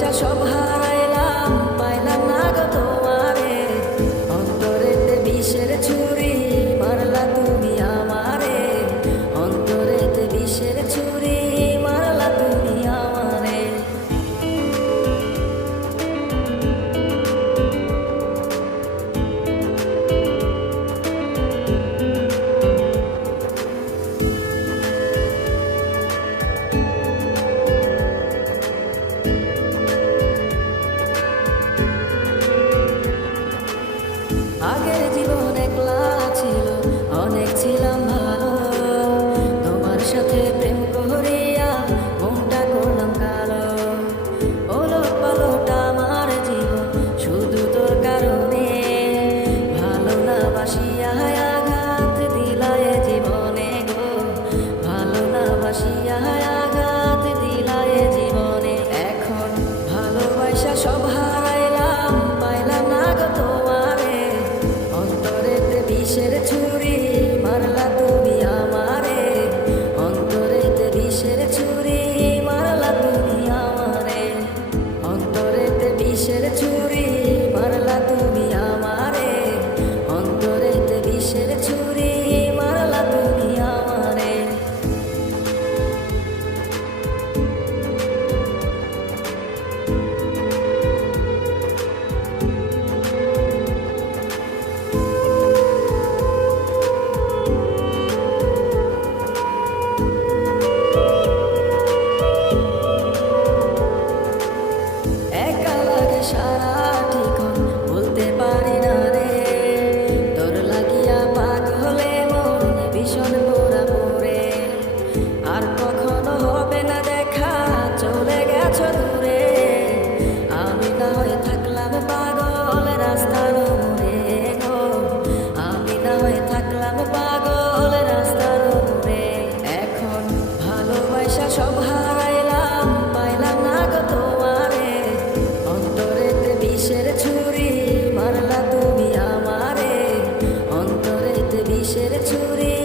笑说不好。আগের জীবন ছিল, অনেক ছিলাম ভালো। তোমার সাথে প্রেম করিয়া মনটা করলাম কালো। ওলট পালট আমার জীবন, শুধু তোর কারণে। ভালো না বাসিয়া দিলায় জীবনে গো। ভালো না বাসিয়া আঘাত দিলায় জীবনে। এখন ভালোবাসা সব বিষের ছুরি? মারলা তুমি আমারে। অন্তরেতে বিষের ছুরি।